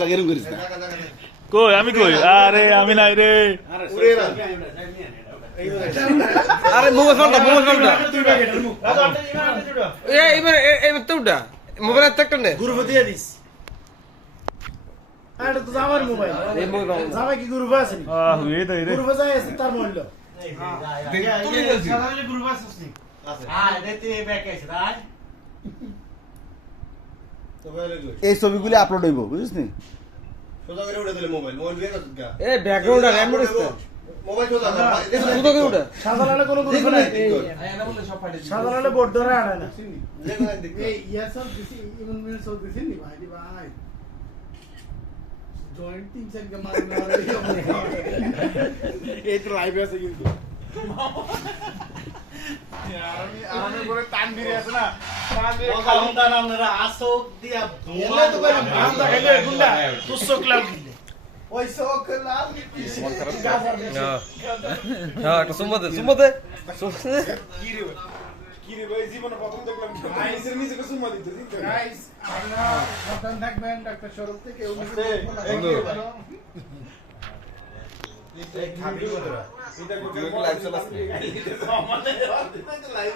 লাগে এরকম করিস না। কই আমি কই আরে আমি নাই রে আরে মোবাইল ফোনটা এইবার তো উঠা মোবাইল একটা নে গ্রুপে দিয়ে দিস এটা তো আমার মোবাইল এই মোবাইল জামাই কি গ্রুপে আছে আহ এই তো রে গ্রুপে যাই আছে তার মূল্য তুলি গেছি সাধারণ গ্রুপে আছে এই ছবিগুলি আপলোড হইব বুঝছিস নি এ ব্যাকগ্রাউন্ড আর এমবিএস তো কোথা থেকে উঠা সাধারণ কোনো গ্রুপে নাই সাধারণ বোর্ড ধরে আনে না এই ইয়াসব দিছি ইমন মিন সব দিছি নি ভাই ভাই জয়েন্ট 3-4 কে মার এই তো লাইভ আছে কিন্তু আমি করে টান দিয়ে আছে না টান দিয়ে কালন্দা নামরা আসক দিয়া এলে তো করে বান্দা খেলে গুন্ডা তুসক লাল ওই সক লাল হ্যাঁ একটা সুমদে কি রে ভাই জীবনে প্রথম দেখলাম আইসের নিচে কিছু মারি দিতে গাইস আপনারা সাবধান থাকবেন ডাক্তার শরৎ থেকে লাইভ চলাচ্ছে আমাদের লাইভ